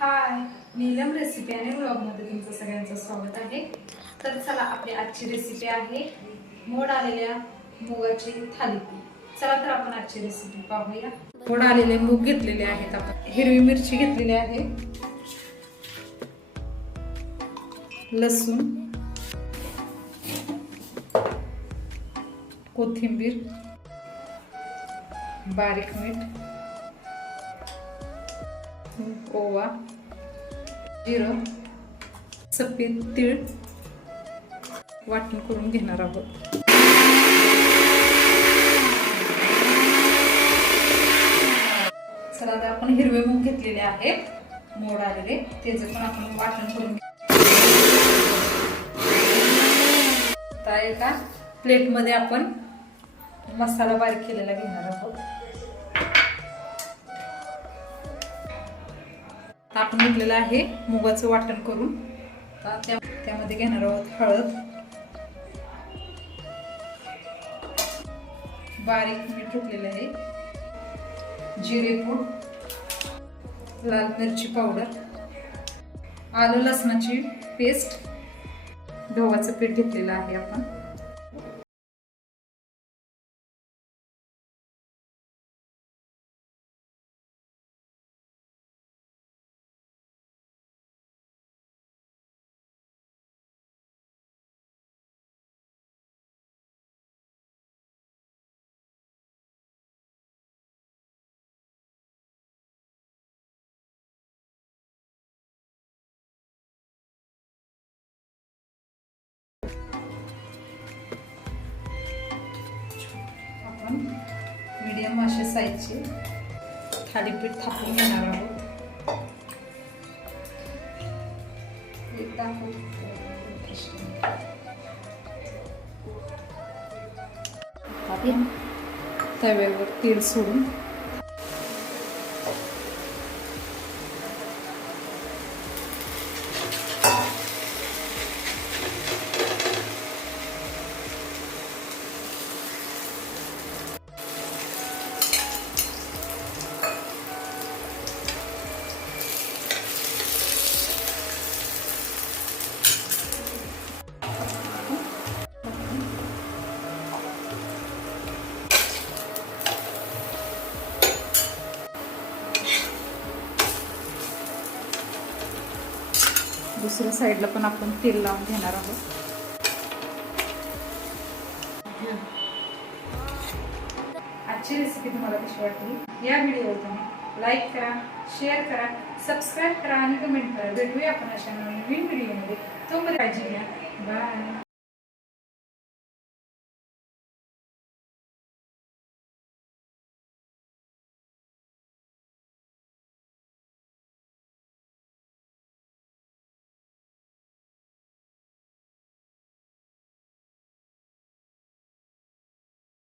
हाय, Neelam recipe आणि व्लॉगमध्ये तुमचं सगळ्यांचं स्वागत आहे। तर चला, आपली आजची रेसिपी आहे मोड आलेल्या मुगाची थालीपीठ। चला तर आपण आजची रेसिपी पाहूया। मोड आलेले मूग घेतलेले आहेत आपण, हिरवी मिरची घेतलेली आहे, लसूण, कोथिंबीर, बारीक मीठ, ओवा, जिरं, सफेद तीळ वाटण करून घेणार आहोत। चला आता आपण हिरवे मूग घेतलेले आहेत मोड आलेले, त्याचं पण आपण वाटण करून आता एका प्लेटमध्ये आपण मसाला बारीक केलेला घेणार आहोत। आपण घेतलेलं आहे मुगाचं वाटण करून, त्यामध्ये घेणार आहोत हळद, बारीक मीठ घेतलेलं आहे, जिरेपूड, लाल मिरची पावडर, आलं लसणाची पेस्ट, गव्हाचं पीठ घेतलेलं आहे आपण। आपण मीडियम अशा साईजचे थालीपीठ थापून घेणार आहोत। तव्यावर तेल सोडून दुसऱ्या साईडला पण आपण तेल लावून घेणार आहोत। आजची रेसिपी तुम्हाला कशी वाटली? या व्हिडिओला तुम्ही लाईक करा, शेअर करा, सबस्क्राईब करा आणि कमेंट करा। भेटूया आपण अशा नवीन व्हिडिओमध्ये। तोपर्यंत काळजी घ्या। बाय।